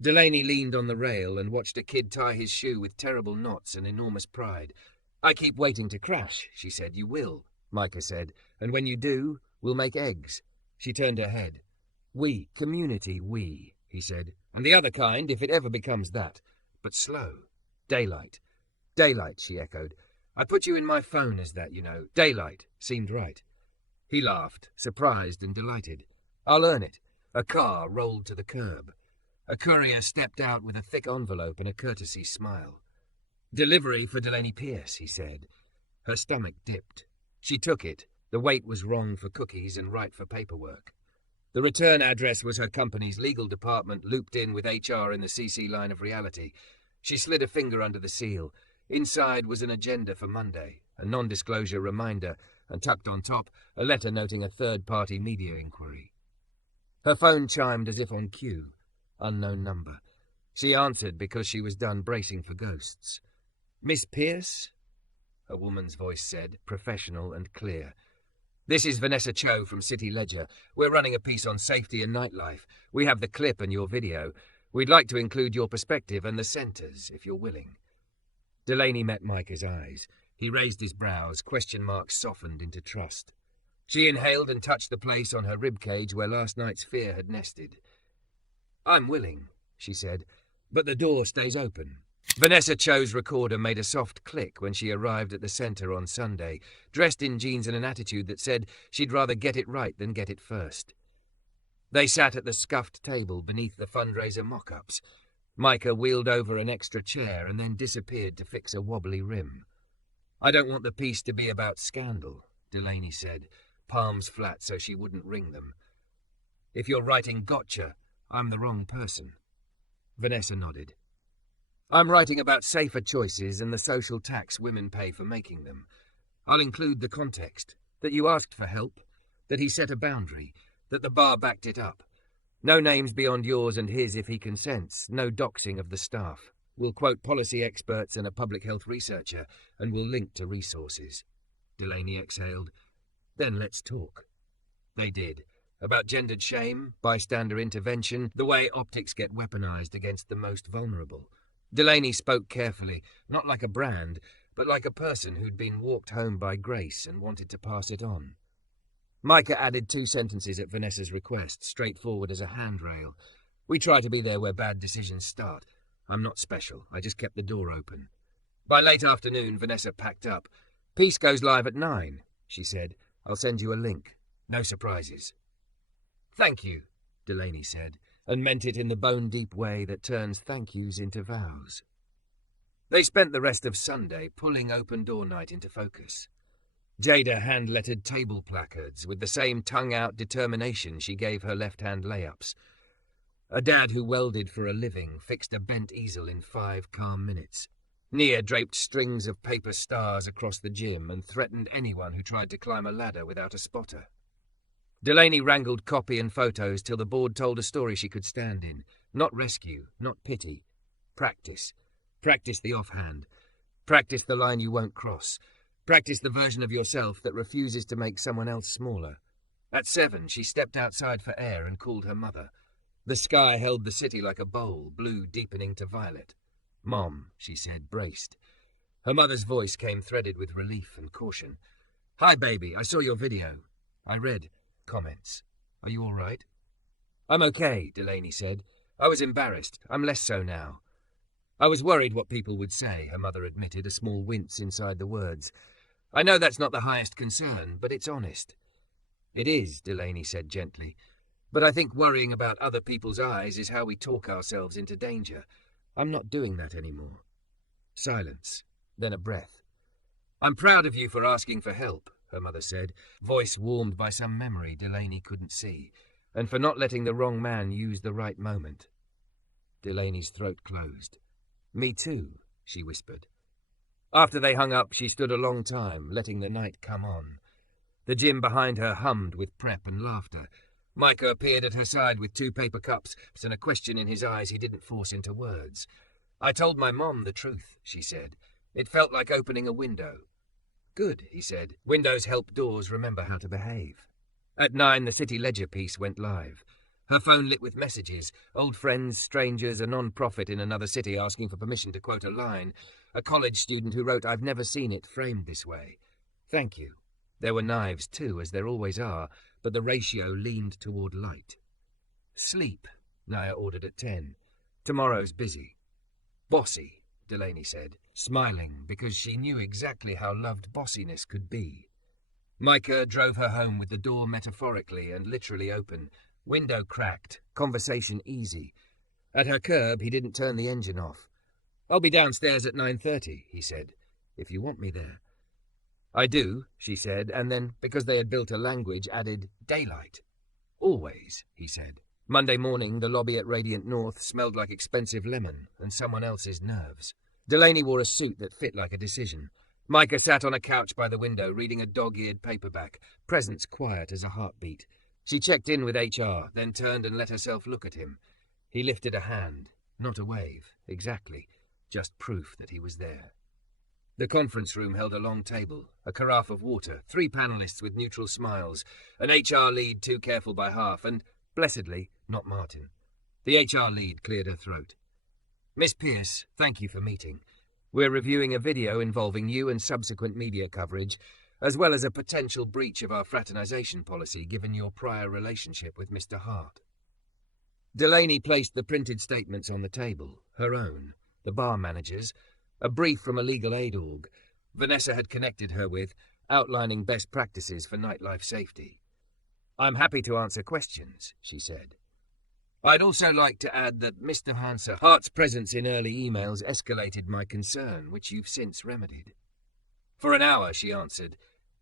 Delaney leaned on the rail and watched a kid tie his shoe with terrible knots and enormous pride. I keep waiting to crash, she said. You will, Micah said. And when you do, we'll make eggs. She turned her head. We, community, we, he said. And the other kind, if it ever becomes that. But slow. Daylight. Daylight, she echoed. I put you in my phone as that, you know. Daylight seemed right. He laughed, surprised and delighted. I'll earn it. A car rolled to the curb. A courier stepped out with a thick envelope and a courtesy smile. Delivery for Delaney Pierce, he said. Her stomach dipped. She took it. The weight was wrong for cookies and right for paperwork. The return address was her company's legal department looped in with HR in the CC line of reality. She slid a finger under the seal. Inside was an agenda for Monday, a non-disclosure reminder, and tucked on top, a letter noting a third-party media inquiry. Her phone chimed as if on cue. Unknown number. She answered because she was done bracing for ghosts. Miss Pierce? A woman's voice said, professional and clear. This is Vanessa Cho from City Ledger. We're running a piece on safety and nightlife. We have the clip and your video. We'd like to include your perspective and the centres, if you're willing. Delaney met Micah's eyes. He raised his brows, question marks softened into trust. She inhaled and touched the place on her ribcage where last night's fear had nested. I'm willing, she said, but the door stays open. Vanessa Cho's recorder made a soft click when she arrived at the centre on Sunday, dressed in jeans and an attitude that said she'd rather get it right than get it first. They sat at the scuffed table beneath the fundraiser mock-ups. Micah wheeled over an extra chair and then disappeared to fix a wobbly rim. I don't want the piece to be about scandal, Delaney said, palms flat so she wouldn't wring them. If you're writing gotcha, I'm the wrong person. Vanessa nodded. I'm writing about safer choices and the social tax women pay for making them. I'll include the context, that you asked for help, that he set a boundary, that the bar backed it up. No names beyond yours and his if he consents, no doxing of the staff. We'll quote policy experts and a public health researcher, and we'll link to resources. Delaney exhaled. Then let's talk. They did. About gendered shame, bystander intervention, the way optics get weaponized against the most vulnerable. Delaney spoke carefully, not like a brand, but like a person who'd been walked home by grace and wanted to pass it on. Micah added 2 sentences at Vanessa's request, straightforward as a handrail. We try to be there where bad decisions start. I'm not special. I just kept the door open. By late afternoon, Vanessa packed up. Piece goes live at 9, she said. I'll send you a link. No surprises. Thank you, Delaney said, and meant it in the bone-deep way that turns thank yous into vows. They spent the rest of Sunday pulling open door night into focus. Jada hand-lettered table placards with the same tongue-out determination she gave her left-hand layups. A dad who welded for a living fixed a bent easel in 5 calm minutes. Nia draped strings of paper stars across the gym and threatened anyone who tried to climb a ladder without a spotter. Delaney wrangled copy and photos till the board told a story she could stand in. Not rescue, not pity. Practice. Practice the offhand. Practice the line you won't cross. Practice the version of yourself that refuses to make someone else smaller. At 7, she stepped outside for air and called her mother. The sky held the city like a bowl, blue deepening to violet. Mom, she said, braced. Her mother's voice came threaded with relief and caution. Hi, baby, I saw your video. I read. Comments. Are you all right? I'm okay, Delaney said. I was embarrassed. I'm less so now. I was worried what people would say, her mother admitted, a small wince inside the words. I know that's not the highest concern, but it's honest. It is, Delaney said gently. But I think worrying about other people's eyes is how we talk ourselves into danger. I'm not doing that anymore. Silence, then a breath. I'm proud of you for asking for help, her mother said, voice warmed by some memory Delaney couldn't see, and for not letting the wrong man use the right moment. Delaney's throat closed. Me too, she whispered. After they hung up, she stood a long time, letting the night come on. The gym behind her hummed with prep and laughter. Micah appeared at her side with 2 paper cups and a question in his eyes he didn't force into words. I told my mom the truth, she said. It felt like opening a window. Good, he said. Windows help doors remember how to behave. At 9, the City Ledger piece went live. Her phone lit with messages, old friends, strangers, a non-profit in another city asking for permission to quote a line, a college student who wrote, I've never seen it framed this way. Thank you. There were knives too, as there always are, but the ratio leaned toward light. Sleep, Nia ordered at 10. Tomorrow's busy. Bossy, Delaney said, smiling because she knew exactly how loved bossiness could be. Micah drove her home with the door metaphorically and literally open. Window cracked, conversation easy. At her curb, he didn't turn the engine off. I'll be downstairs at 9:30, he said, if you want me there. I do, she said, and then, because they had built a language, added daylight. Always, he said. Monday morning, the lobby at Radiant North smelled like expensive lemon and someone else's nerves. Delaney wore a suit that fit like a decision. Micah sat on a couch by the window, reading a dog-eared paperback, presence quiet as a heartbeat. She checked in with HR, then turned and let herself look at him. He lifted a hand, not a wave, exactly, just proof that he was there. The conference room held a long table, a carafe of water, 3 panellists with neutral smiles, an HR lead too careful by half, and, blessedly, not Martin. The HR lead cleared her throat. Miss Pierce, thank you for meeting. We're reviewing a video involving you and subsequent media coverage, as well as a potential breach of our fraternization policy given your prior relationship with Mr. Hart. Delaney placed the printed statements on the table, her own, the bar manager's, a brief from a legal aid org Vanessa had connected her with, outlining best practices for nightlife safety. I'm happy to answer questions, she said. I'd also like to add that Mr. Hanser Hart's presence in early emails escalated my concern, which you've since remedied. For an hour, she answered.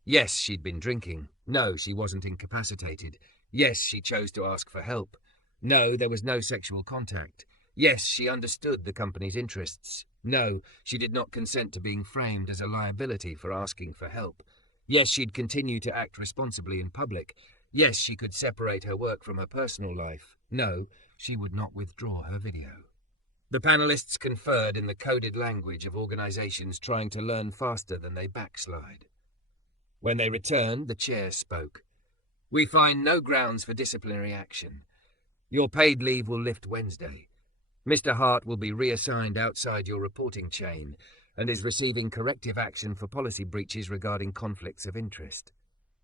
Yes, she'd been drinking. No, she wasn't incapacitated. Yes, she chose to ask for help. No, there was no sexual contact. Yes, she understood the company's interests. No, she did not consent to being framed as a liability for asking for help. Yes, she'd continue to act responsibly in public. Yes, she could separate her work from her personal life. No, she would not withdraw her video. The panelists conferred in the coded language of organizations trying to learn faster than they backslide. When they returned, the chair spoke. We find no grounds for disciplinary action. Your paid leave will lift Wednesday. Mr. Hart will be reassigned outside your reporting chain and is receiving corrective action for policy breaches regarding conflicts of interest.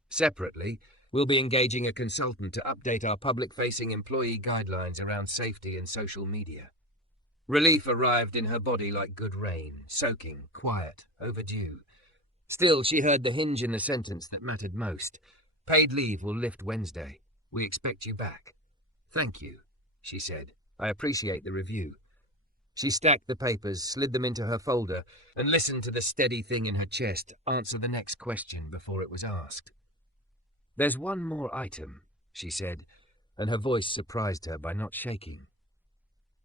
Separately, we'll be engaging a consultant to update our public-facing employee guidelines around safety and social media. Relief arrived in her body like good rain, soaking, quiet, overdue. Still, she heard the hinge in the sentence that mattered most. Paid leave will lift Wednesday. We expect you back. Thank you, she said. I appreciate the review. She stacked the papers, slid them into her folder, and listened to the steady thing in her chest answer the next question before it was asked. There's one more item, she said, and her voice surprised her by not shaking.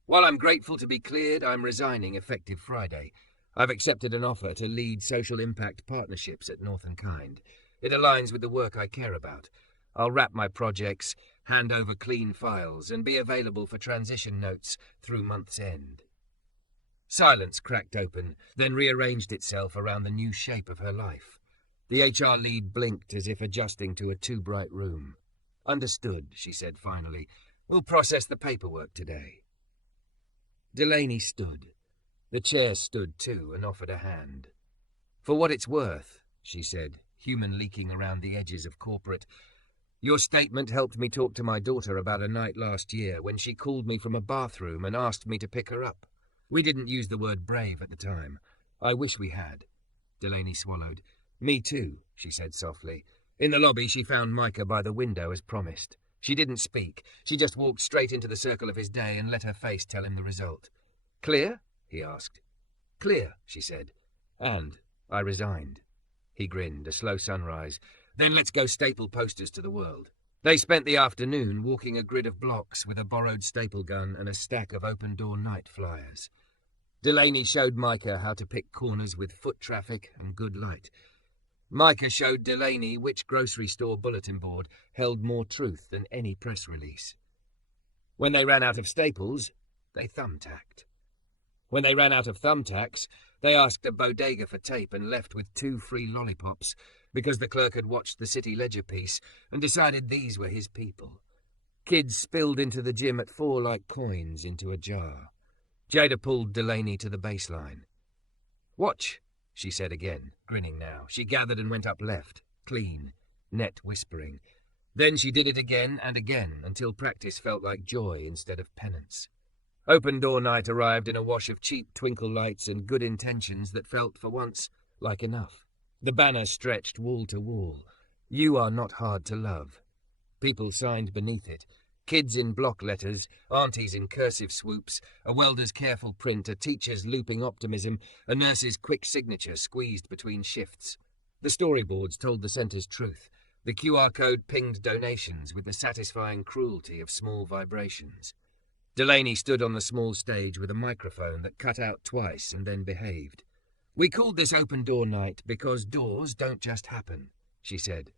While I'm grateful to be cleared, I'm resigning effective Friday. I've accepted an offer to lead social impact partnerships at North & Kind. It aligns with the work I care about. I'll wrap my projects, hand over clean files, and be available for transition notes through month's end. Silence cracked open, then rearranged itself around the new shape of her life. The HR lead blinked as if adjusting to a too bright room. Understood, she said finally. We'll process the paperwork today. Delaney stood. The chair stood too and offered a hand. For what it's worth, she said, human leaking around the edges of corporate. Your statement helped me talk to my daughter about a night last year when she called me from a bathroom and asked me to pick her up. We didn't use the word brave at the time. I wish we had. Delaney swallowed. Me too, she said softly. In the lobby, she found Micah by the window as promised. She didn't speak. She just walked straight into the circle of his day and let her face tell him the result. Clear? He asked. Clear, she said. And I resigned. He grinned, a slow sunrise. Then let's go staple posters to the world. They spent the afternoon walking a grid of blocks with a borrowed staple gun and a stack of open-door night flyers. Delaney showed Micah how to pick corners with foot traffic and good light. Micah showed Delaney which grocery store bulletin board held more truth than any press release. When they ran out of staples, they thumbtacked. When they ran out of thumbtacks, they asked a bodega for tape and left with 2 free lollipops because the clerk had watched the City Ledger piece and decided these were his people. Kids spilled into the gym at 4 like coins into a jar. Jada pulled Delaney to the baseline. Watch, she said again, grinning now. She gathered and went up left, clean, net whispering. Then she did it again and again until practice felt like joy instead of penance. Open door night arrived in a wash of cheap twinkle lights and good intentions that felt, for once, like enough. The banner stretched wall to wall. You are not hard to love. People signed beneath it. Kids in block letters, aunties in cursive swoops, a welder's careful print, a teacher's looping optimism, a nurse's quick signature squeezed between shifts. The storyboards told the centre's truth. The QR code pinged donations with the satisfying cruelty of small vibrations. Delaney stood on the small stage with a microphone that cut out twice and then behaved. We called this open door night because doors don't just happen, she said.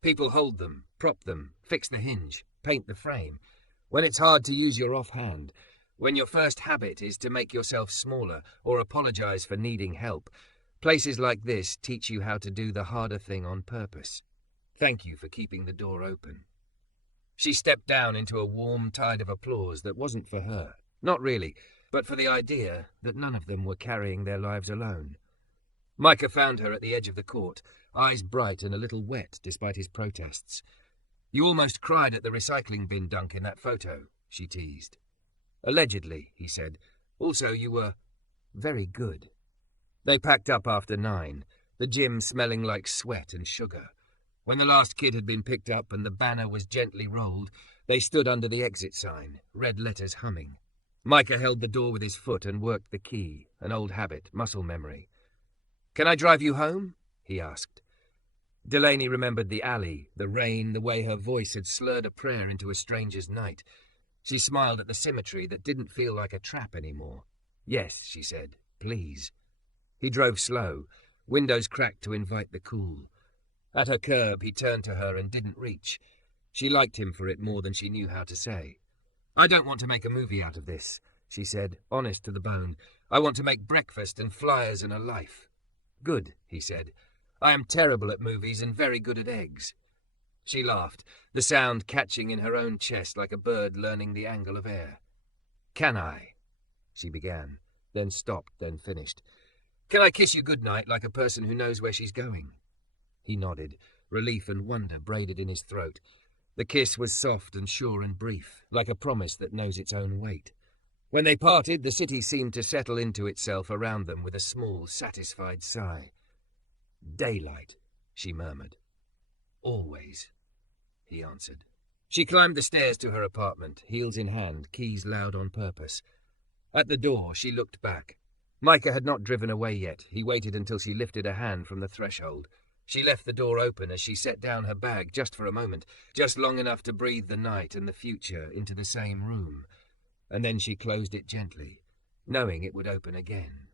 People hold them, prop them, fix the hinge, paint the frame. When it's hard to use your offhand, when your first habit is to make yourself smaller or apologize for needing help, places like this teach you how to do the harder thing on purpose. Thank you for keeping the door open. She stepped down into a warm tide of applause that wasn't for her, not really, but for the idea that none of them were carrying their lives alone. Micah found her at the edge of the court, eyes bright and a little wet despite his protests. You almost cried at the recycling bin dunk in that photo, she teased. Allegedly, he said. Also, you were very good. They packed up after 9, the gym smelling like sweat and sugar. When the last kid had been picked up and the banner was gently rolled, they stood under the exit sign, red letters humming. Micah held the door with his foot and worked the key, an old habit, muscle memory. Can I drive you home? He asked. Delaney remembered the alley, the rain, the way her voice had slurred a prayer into a stranger's night. She smiled at the symmetry that didn't feel like a trap anymore. "Yes," she said, "please." He drove slow, windows cracked to invite the cool. At her curb, he turned to her and didn't reach. She liked him for it more than she knew how to say. "I don't want to make a movie out of this," she said, honest to the bone. "I want to make breakfast and flyers and a life." "Good," he said. "I am terrible at movies and very good at eggs." She laughed, the sound catching in her own chest like a bird learning the angle of air. "Can I?" she began, then stopped, then finished. "Can I kiss you goodnight like a person who knows where she's going?" He nodded, relief and wonder braided in his throat. The kiss was soft and sure and brief, like a promise that knows its own weight. When they parted, the city seemed to settle into itself around them with a small, satisfied sigh. "Daylight," she murmured. "Always," he answered. She climbed the stairs to her apartment, heels in hand, keys loud on purpose. At the door, she looked back. Micah had not driven away yet. He waited until she lifted a hand from the threshold. She left the door open as she set down her bag just for a moment, just long enough to breathe the night and the future into the same room. And then she closed it gently, knowing it would open again.